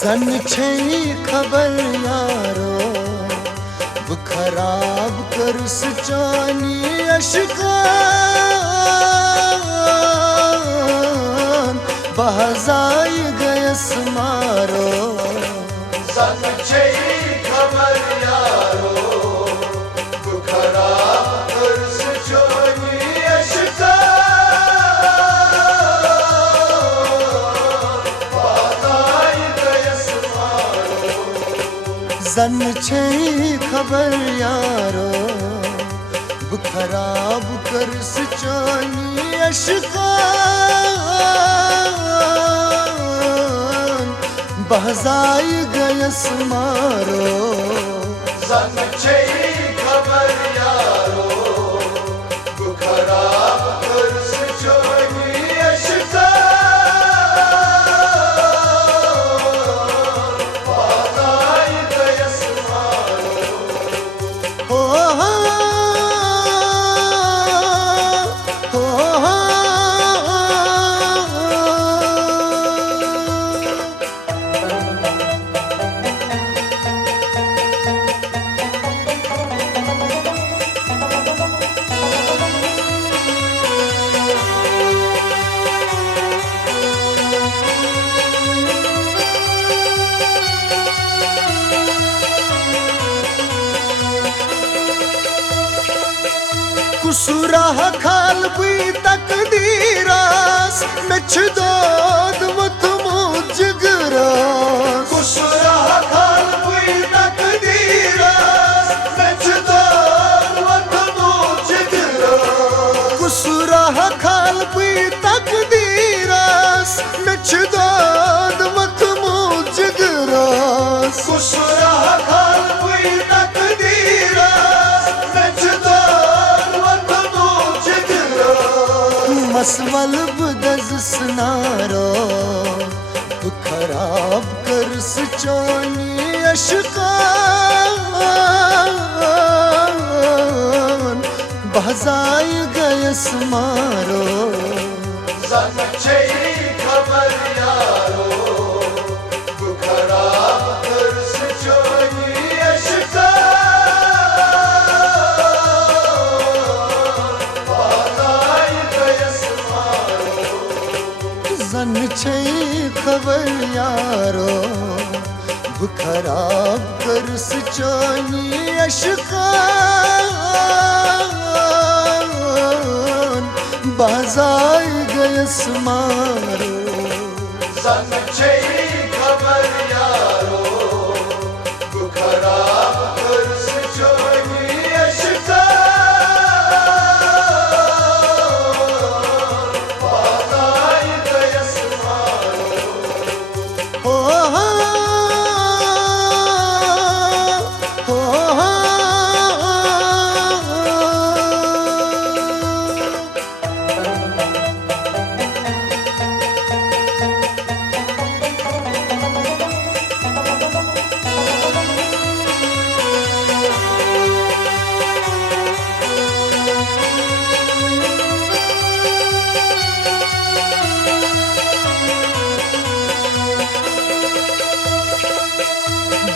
सन छे खबर यारो वो खराब कर सचानी अशकान बहजाई गयस मारो। सन छे खबर यारो वो खराब कर सचानी अशकान बहजाई गयस मारो। सन छे खबर यारो वो खराब कर सचानी अशकान बहजाई गयस मारो। सन छे खबर यारो वो खराब कर सचानी अशकान बहजाई गयस मारो। हो हो हो कुसुराह खाल भी तकदीरास मिछ दोद मत मुजगरास। कुसुराह खाल भी तकदीरास मिछ दोद मत मुजगरास। कुसुराह खाल भी तकदीरास मिछ दोद मत मुजगरास। कुसुराह खाल भी तकदीरास मिछ दोद मत मुजगरास। मसवल बदज सनारो तू खराब कर सचानी अशकान बहजाई गयस मारो। सन छे खबर यारो वो खराब कर सचानी अशकान बहजाई गयस मारो। जन छे खबर यारो वो खराब कर सचानी अशकान बहजाई गयस मारो। सन छे खबर यारो वो खराब कर सचानी अशकान बहजाई गयस मारो। हो हो हो हो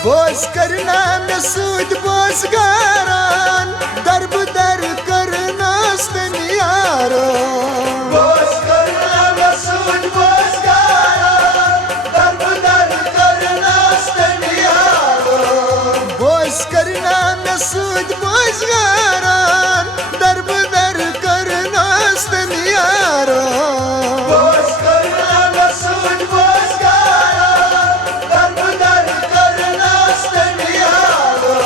बोस करना न सूद बोस गारान दरब दर करना स्तनियारो। बोस करना मसूद बोस गारान दरबदर करना स्तनियारो। बोस करना न सूद बोस गारान दरब दर करना स्तनियारो। बोस करना मसूद बोस गारान दरबदर करना स्तनियारो।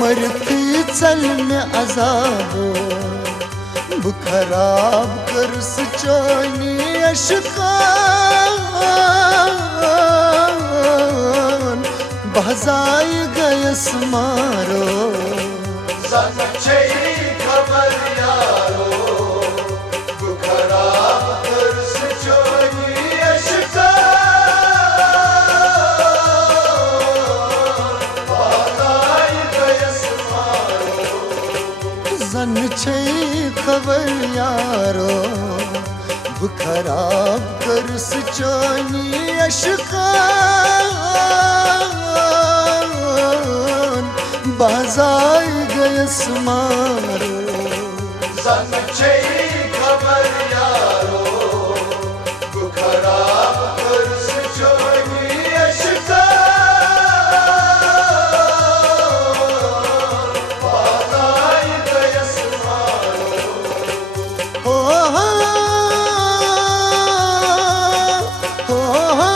मरती चल में अजाबो वो खराब कर सचानी अशकान बहजाई गयस मारो। सन छे खबर यारो वो खराब कर सचानी अशकान बहजाई गयस मारो। जन छे खबर यारो वो खराब कर सचानी अशकान बाजाई गयस मारो zan çeyi kabar yaro bu karam hırsı çoğuni yaşıktan bağday gayas maro हो हो हो हो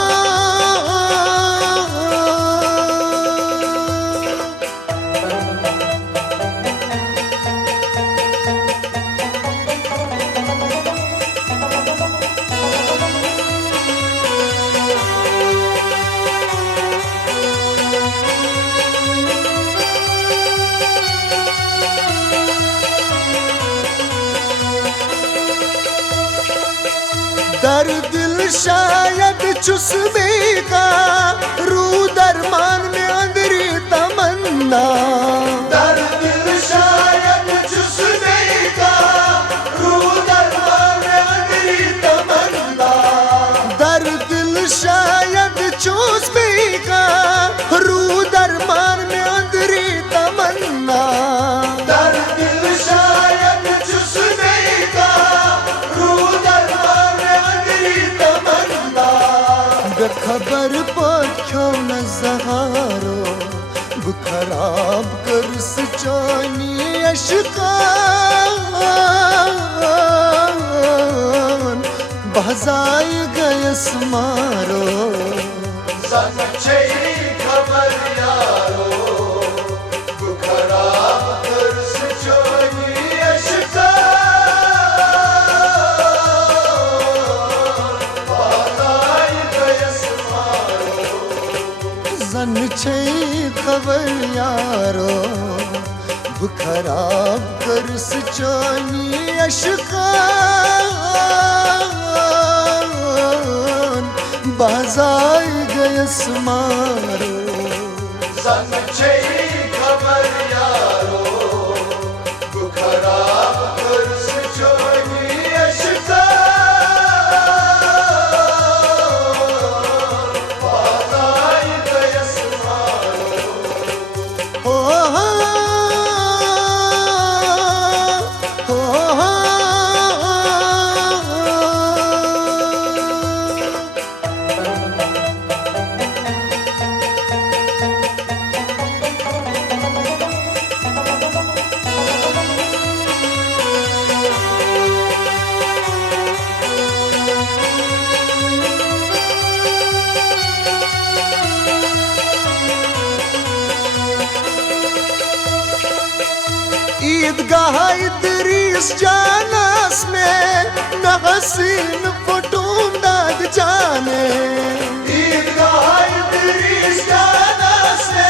दर दिल शायद चुस्बे का रू दरमान में अंदरी तमन्ना dar dil şayet çüsme ka ruh darman mein andri tamanna दर दिल शायद चुस्बे का रू दरमान में अंदरी तमन्ना dar dil şayet çüsme ka ruh darman mein andri tamanna बेखबर पक्यो न जहारो खराब कर सचानी अशकान बहजाई गयस मारो zan çeyi kabar yaro bu karam hırsı çoğuni yaşıktan bağday gayas maro जन छे खबर यारो खराब कर सचानी अशकान बहजाई गयस मारो zan çeyi kabar yaro bu karam hırsı çoğuni yaşıktan bağday gayas maro हो हो हो हो ईदगाह इदरीस जानास में न हसीन फटूम दाद जाने İdgah İdris canase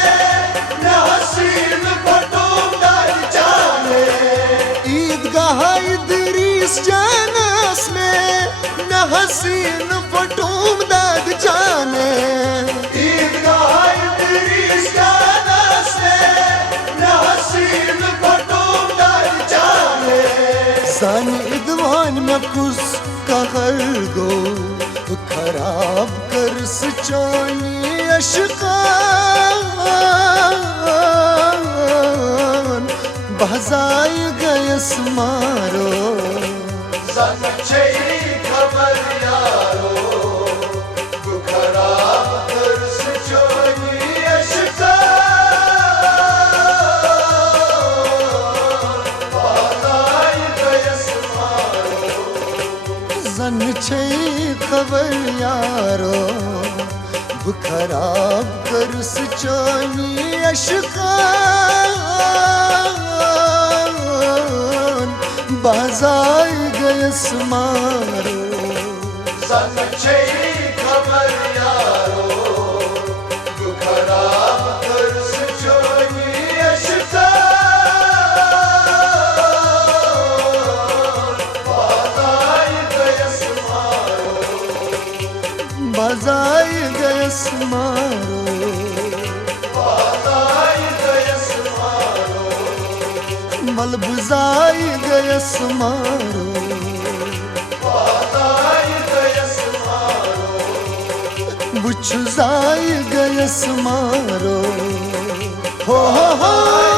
ne hasin patum dar cane ईदगाह इदरीस जानास में न हसीन फटूम दाद जाने İdgah İdris canase ne hasin patum dar cane सन इदवान में कुछ कहर गो खराब कर सचानी अशकान बहजाई गयस मारो zan çeyi kabar yaro bu karam hırsı çoğuni yaşıktan bağday gayas maro जन छे खबर यारो खराब कर सचानी अशकान बहजाई गयस मारो zan çeyi kabar yaro bu karam hırsı çoğuni yaşıktan bağday gayas maro बजाई गयस मारो bağday gayas maro मलबुजाई गयस मारो bağday gayas maro बुझ जाई गयस मारो हो